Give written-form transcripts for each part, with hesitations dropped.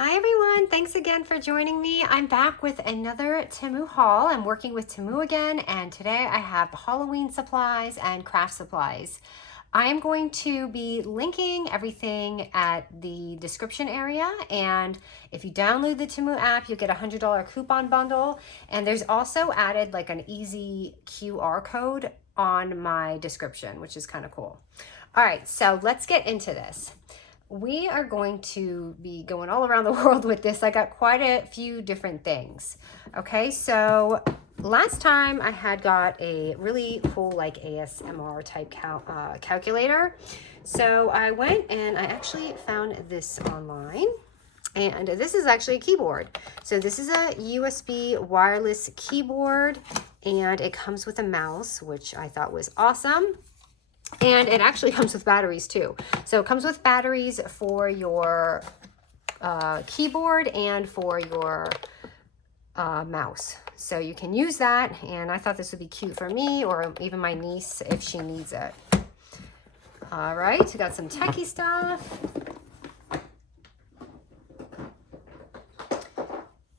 Hi everyone, thanks again for joining me. I'm back with another Temu haul. I'm working with Temu again, and today I have Halloween supplies and craft supplies. I'm going to be linking everything at the description area, and if you download the Temu app, you'll get a $100 coupon bundle, and there's also added like an easy QR code on my description, which is kind of cool. All right, so let's get into this. We are going to be going all around the world with this. I got quite a few different things. Okay, so last time I had got a really cool like ASMR type calculator. So I went and I actually found this online. And this is actually a keyboard. So this is a USB wireless keyboard, and it comes with a mouse, which I thought was awesome. And it actually comes with batteries too. So it comes with batteries for your keyboard and for your mouse. So you can use that, and I thought this would be cute for me or even my niece if she needs it. All right, we got some techie stuff.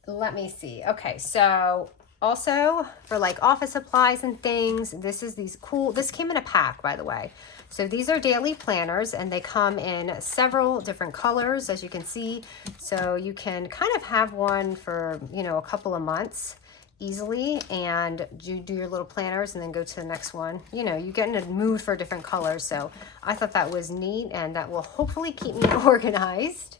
Let me see. Okay, so also for like office supplies and things, this came in a pack, by the way. So these are daily planners, and they come in several different colors, as you can see. So you can kind of have one for, a couple of months easily, and you do your little planners and then go to the next one. You get in a mood for different colors. So I thought that was neat, and that will hopefully keep me organized.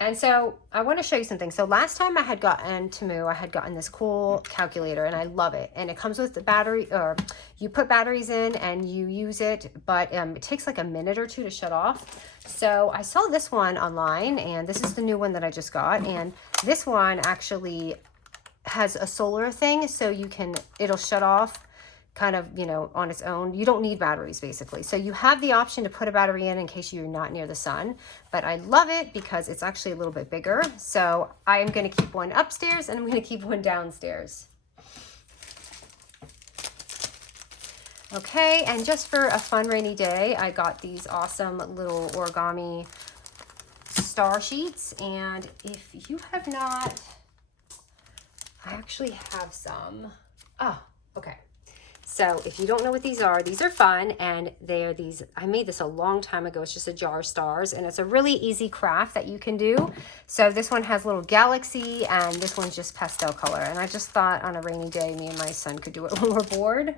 And so I want to show you something. So last time I had gotten Temu, I had gotten this cool calculator, and I love it. And it comes with the battery, or you put batteries in and you use it, but it takes like a minute or two to shut off. So I saw this one online, and this is the new one that I just got. And this one actually has a solar thing, so it'll shut off kind of, on its own. You don't need batteries basically. So you have the option to put a battery in case you're not near the sun, but I love it because it's actually a little bit bigger. So I am going to keep one upstairs and I'm going to keep one downstairs. Okay, and just for a fun rainy day, I got these awesome little origami star sheets. And if you have not, I actually have some. Oh, okay. So if you don't know what these are fun, and they're these, I made this a long time ago. It's just a jar of stars, and it's a really easy craft that you can do. So this one has a little galaxy, and this one's just pastel color. And I just thought on a rainy day, me and my son could do it when we're bored.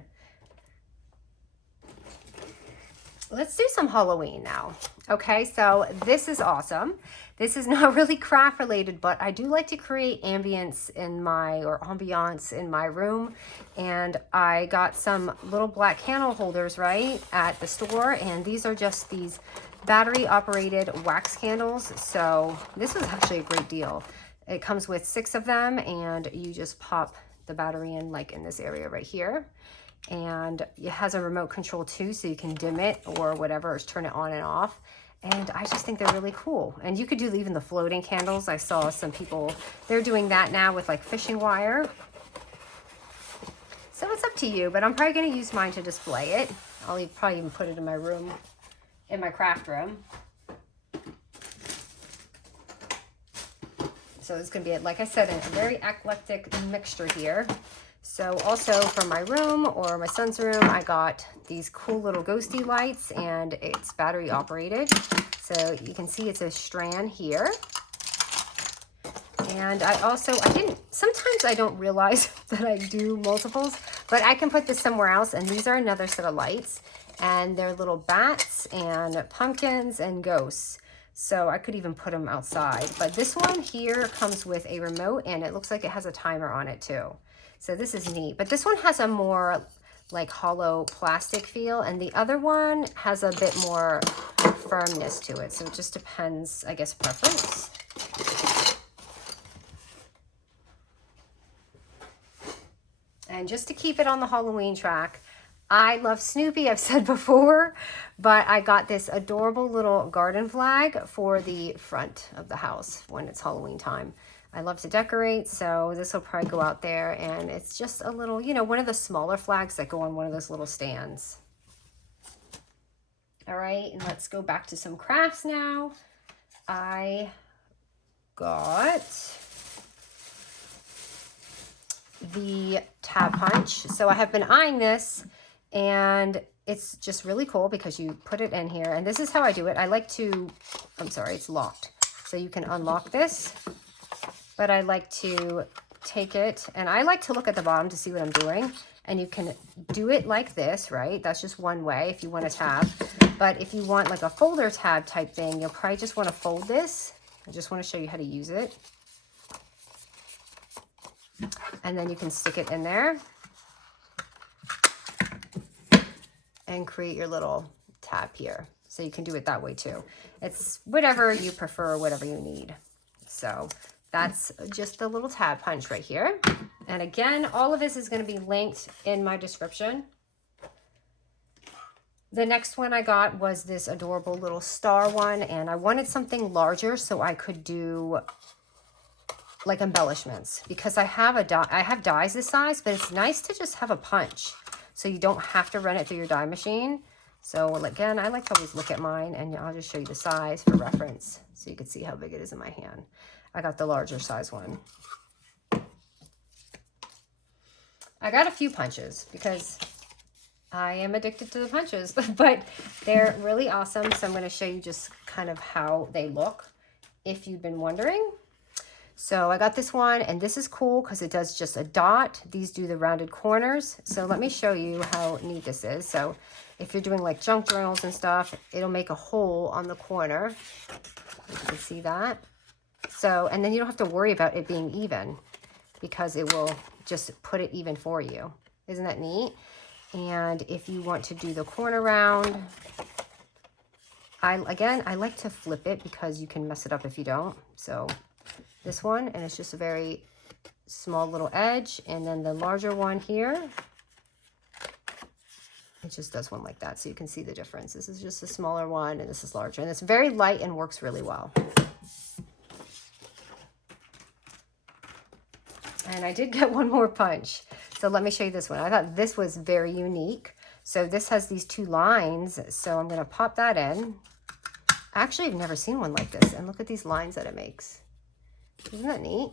Let's do some Halloween now. Okay, so this is awesome. This is not really craft related, but I do like to create ambience ambiance in my room. And I got some little black candle holders, right, at the store. And these are just these battery operated wax candles. So this was actually a great deal. It comes with 6 of them, and you just pop the battery in like in this area right here. And it has a remote control too, so you can dim it or whatever, or turn it on and off. And I just think they're really cool. And you could do even the floating candles. I saw some people, they're doing that now with like fishing wire. So it's up to you, but I'm probably going to use mine to display it. I'll probably even put it in my room, in my craft room. So it's going to be, like I said, a very eclectic mixture here. So also for my room or my son's room, I got these cool little ghosty lights, and it's battery operated. So you can see it's a strand here. And sometimes I don't realize that I do multiples, but I can put this somewhere else. And these are another set of lights, and they're little bats and pumpkins and ghosts. So I could even put them outside. But this one here comes with a remote, and it looks like it has a timer on it too. So this is neat, but this one has a more like hollow plastic feel, and the other one has a bit more firmness to it. So it just depends, I guess, preference. And just to keep it on the Halloween track, I love Snoopy, I've said before, but I got this adorable little garden flag for the front of the house when it's Halloween time. I love to decorate, so this will probably go out there, and it's just a little, one of the smaller flags that go on one of those little stands. All right, and let's go back to some crafts now. I got the tab punch. So I have been eyeing this, and it's just really cool because you put it in here, and this is how I do it. I like to, I'm sorry, it's locked. So you can unlock this, but I like to take it, and I like to look at the bottom to see what I'm doing. And you can do it like this, right? That's just one way if you want a tab. But if you want like a folder tab type thing, you'll probably just want to fold this. I just want to show you how to use it. And then you can stick it in there and create your little tab here. So you can do it that way too. It's whatever you prefer, whatever you need. So that's just a little tab punch right here. And again, all of this is going to be linked in my description. The next one I got was this adorable little star one, and I wanted something larger so I could do like embellishments, because I have dies this size, but it's nice to just have a punch so you don't have to run it through your die machine. So again, I like to always look at mine, and I'll just show you the size for reference so you can see how big it is in my hand. I got the larger size one. I got a few punches because I am addicted to the punches, but they're really awesome. So I'm going to show you just kind of how they look if you've been wondering. So I got this one, and this is cool because it does just a dot. These do the rounded corners. So let me show you how neat this is. So if you're doing like junk journals and stuff, it'll make a hole on the corner. You can see that. So, and then you don't have to worry about it being even because it will just put it even for you. Isn't that neat? And if you want to do the corner round, I like to flip it because you can mess it up if you don't. So this one, and it's just a very small little edge, and then the larger one here, it just does one like that, so you can see the difference. This is just a smaller one, and this is larger, and it's very light and works really well. And I did get one more punch, so let me show you this one. I thought this was very unique. So this has these two lines, so I'm going to pop that in. Actually, I've never seen one like this, and look at these lines that it makes. Isn't that neat?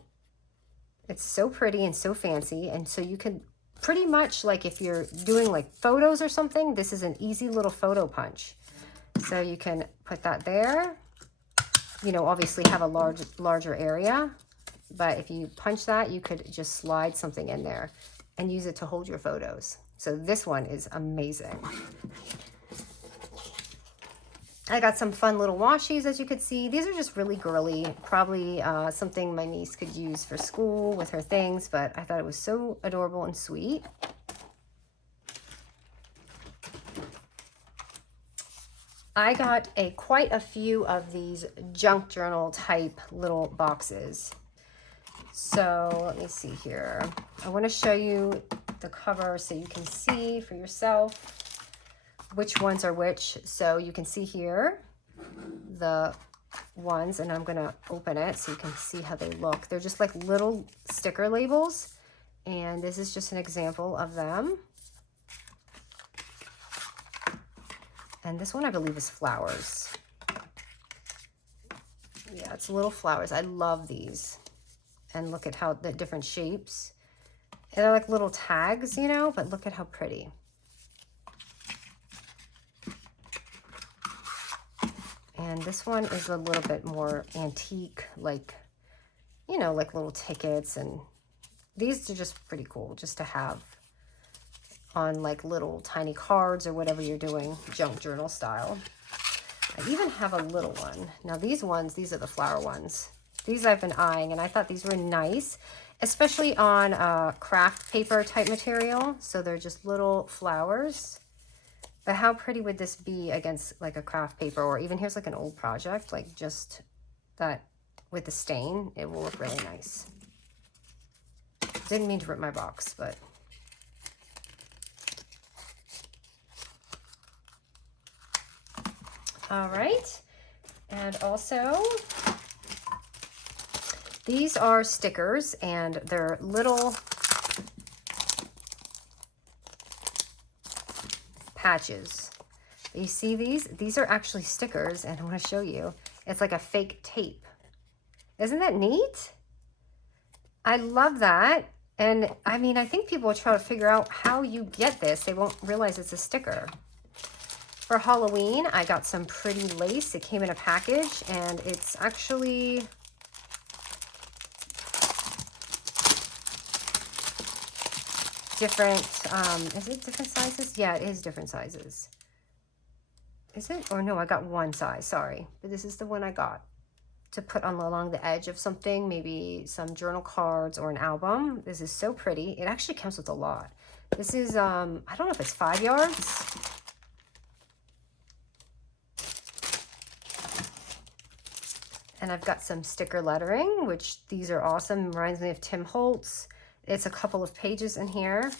It's so pretty and so fancy, and so you can pretty much, like if you're doing like photos or something, this is an easy little photo punch. So you can put that there, you know, obviously have a larger area, but if you punch that, you could just slide something in there and use it to hold your photos. So this one is amazing. I got some fun little washies, as you could see. These are just really girly, probably something my niece could use for school with her things, but I thought it was so adorable and sweet. I got quite a few of these junk journal type little boxes. So let me see here. I want to show you the cover so you can see for yourself which ones are which. So you can see here the ones, and I'm going to open it so you can see how they look. They're just like little sticker labels, and this is just an example of them. And this one I believe is flowers. Yeah, it's little flowers. I love these. And look at how the different shapes. And they're like little tags, you know, but look at how pretty. And this one is a little bit more antique, like, you know, like little tickets. And these are just pretty cool just to have on like little tiny cards or whatever you're doing, junk journal style. I even have a little one. Now these ones, these are the flower ones. These I've been eyeing, and I thought these were nice, especially on craft paper type material. So they're just little flowers. But how pretty would this be against like a craft paper, or even here's like an old project, like just that with the stain, it will look really nice. Didn't mean to rip my box, but. All right, and also these are stickers, and they're little patches. You see these? These are actually stickers, and I want to show you. It's like a fake tape. Isn't that neat? I love that. And I mean, I think people will try to figure out how you get this. They won't realize it's a sticker. For Halloween, I got some pretty lace. It came in a package, and it's actually different. Is it different sizes? Yeah, it is different sizes. Is it? Or no, I got one size, sorry. But this is the one I got to put on along the edge of something, maybe some journal cards or an album. This is so pretty. It actually comes with a lot. This is, I don't know if it's 5 yards. And I've got some sticker lettering, which these are awesome. Reminds me of Tim Holtz. It's a couple of pages in here.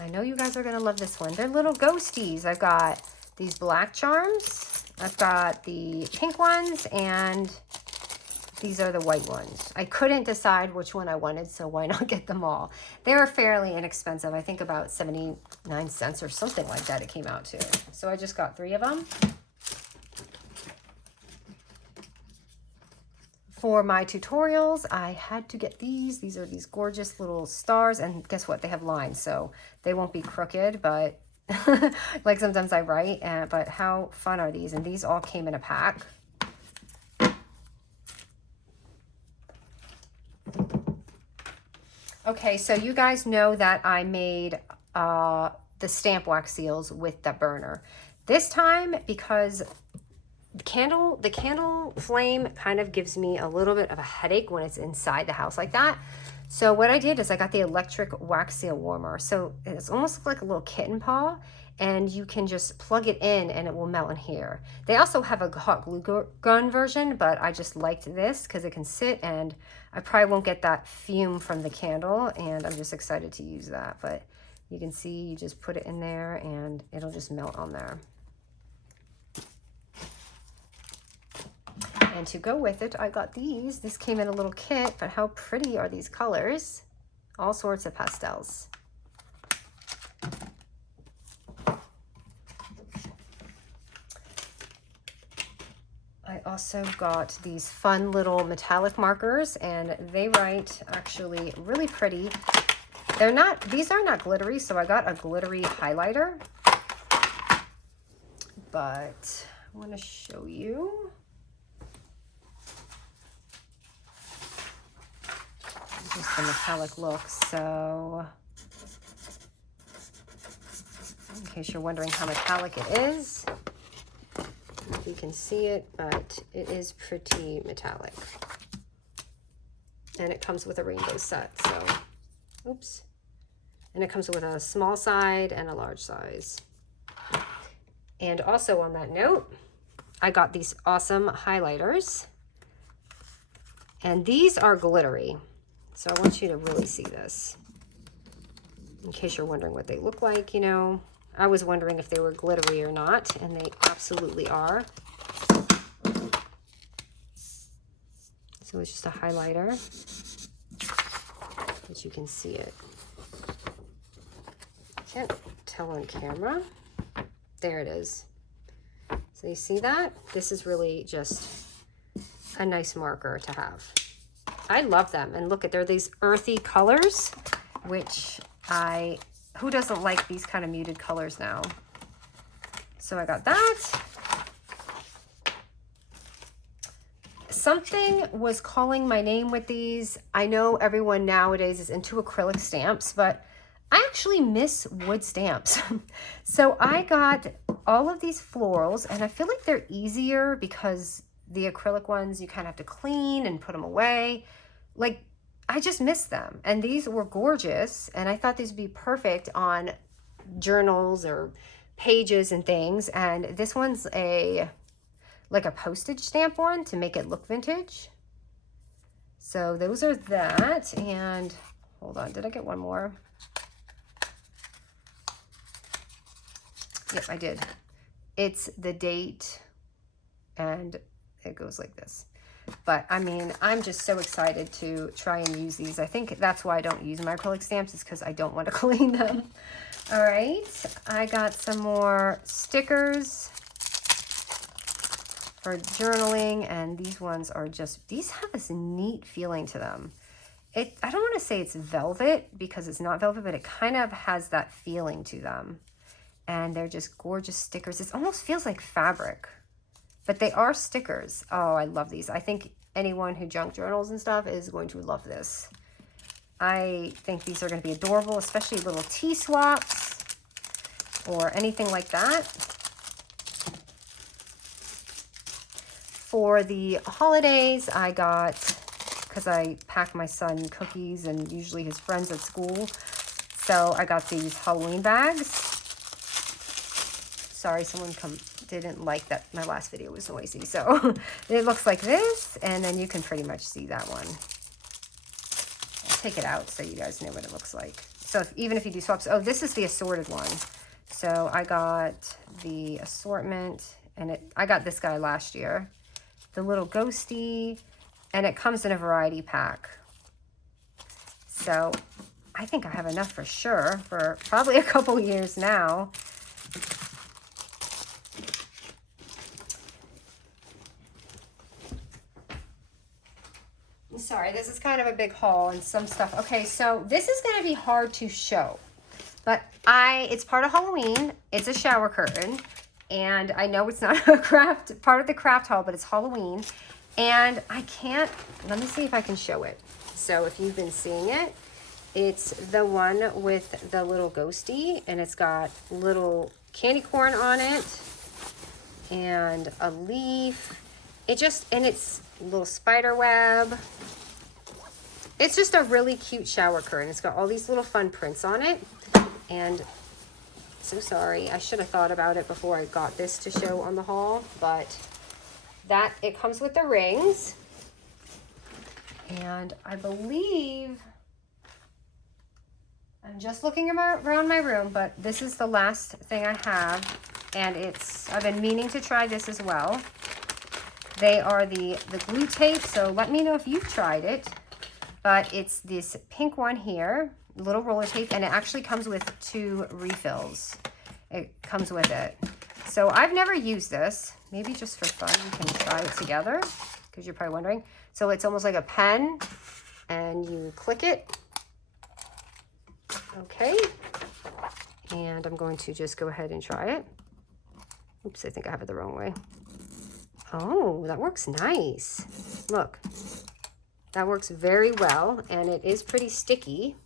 I know you guys are going to love this one. They're little ghosties. I've got these black charms. I've got the pink ones, and these are the white ones. I couldn't decide which one I wanted, so why not get them all? They were fairly inexpensive. I think about 79 cents or something like that it came out to. So I just got 3 of them. For my tutorials, I had to get these. These are these gorgeous little stars, and guess what? They have lines, so they won't be crooked, but like sometimes I write, but how fun are these? And these all came in a pack. Okay, so you guys know that I made the stamp wax seals with the burner. This time, because the candle flame kind of gives me a little bit of a headache when it's inside the house like that. So what I did is I got the electric wax seal warmer. So it's almost like a little kitten paw, and you can just plug it in and it will melt in here. They also have a hot glue gun version, but I just liked this because it can sit, and I probably won't get that fume from the candle, and I'm just excited to use that. But you can see, you just put it in there and it'll just melt on there. And to go with it, I got these. This came in a little kit, but how pretty are these colors? All sorts of pastels. I also got these fun little metallic markers, and they write actually really pretty. They're not, these are not glittery, so I got a glittery highlighter. But I want to show you. Just the metallic look. So in case you're wondering how metallic it is, you can see it, but it is pretty metallic. And it comes with a rainbow set, so oops. And it comes with a small side and a large size. And also on that note, I got these awesome highlighters, and these are glittery. So I want you to really see this, in case you're wondering what they look like. You know, I was wondering if they were glittery or not, and they absolutely are. So it's just a highlighter, but you can see it. Can't tell on camera. There it is. So you see that? This is really just a nice marker to have. I love them. And look at, they're these earthy colors, which who doesn't like these kind of muted colors now? So I got that. Something was calling my name with these. I know everyone nowadays is into acrylic stamps, but I actually miss wood stamps. So I got all of these florals, and I feel like they're easier because the acrylic ones, you kind of have to clean and put them away. Like, I just miss them. And these were gorgeous, and I thought these would be perfect on journals or pages and things. And this one's like a postage stamp one to make it look vintage. So those are that. And hold on, did I get one more? Yep, I did. It's the date, and it goes like this. But I mean, I'm just so excited to try and use these. I think that's why I don't use my acrylic stamps, is because I don't want to clean them. All right, I got some more stickers for journaling, and these ones are just, these have this neat feeling to them. I don't want to say it's velvet because it's not velvet, but it kind of has that feeling to them. And they're just gorgeous stickers. It almost feels like fabric, but they are stickers. Oh, I love these. I think anyone who junk journals and stuff is going to love this. I think these are going to be adorable, especially little tea swaps or anything like that. For the holidays, I got, because I pack my son cookies and usually his friends at school, so I got these Halloween bags. Sorry, someone didn't like that my last video was noisy. So it looks like this, and then you can pretty much see that one. I'll take it out so you guys know what it looks like. So even if you do swaps, oh, this is the assorted one. So I got the assortment, and I got this guy last year. The little ghosty, and it comes in a variety pack. So I think I have enough for sure for probably a couple years now. I'm sorry, this is kind of a big haul and some stuff. Okay, so this is going to be hard to show, but it's part of Halloween. It's a shower curtain. And I know it's not a part of the craft haul, but it's Halloween. And I can't, let me see if I can show it. So if you've been seeing it, it's the one with the little ghosty, and it's got little candy corn on it and a leaf. And it's a little spider web. It's just a really cute shower curtain. It's got all these little fun prints on it. And so sorry, I should have thought about it before I got this to show on the haul, but it comes with the rings. And I believe, I'm just looking around my room, but this is the last thing I have, and I've been meaning to try this as well. They are the glue tape, so let me know if you've tried it, but it's this pink one here, little roller tape, and it actually comes with 2 refills. It comes with it. So I've never used this. Maybe just for fun, we can try it together, because you're probably wondering. So it's almost like a pen, and you click it. Okay. And I'm going to just go ahead and try it. Oops, I think I have it the wrong way. Oh, that works nice. Look, that works very well, and it is pretty sticky.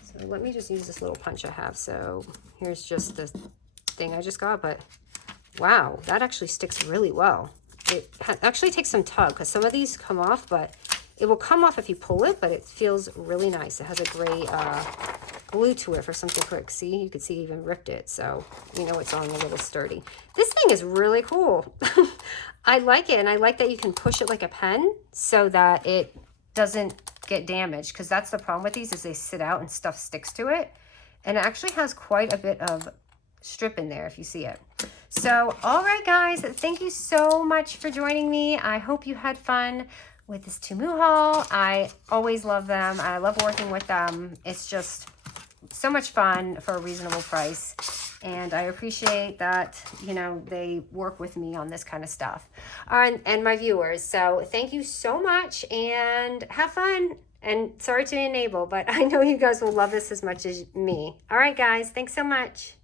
So let me just use this little punch I have. So here's just the thing I just got, but wow, that actually sticks really well. It actually takes some tug, because some of these come off, but it will come off if you pull it, but it feels really nice. It has a gray glue to it for something quick. See, you can see it even ripped it, so you know it's on a little sturdy. This thing is really cool. I like it, and I like that you can push it like a pen so that it doesn't get damaged, because that's the problem with these, is they sit out and stuff sticks to it. And it actually has quite a bit of strip in there if you see it. So all right guys, thank you so much for joining me. I hope you had fun with this Temu haul. I always love them. I love working with them. It's just so much fun for a reasonable price, and I appreciate that, you know, they work with me on this kind of stuff, and my viewers. So thank you so much, and have fun. And sorry to enable, but I know you guys will love this as much as me. All right guys, thanks so much.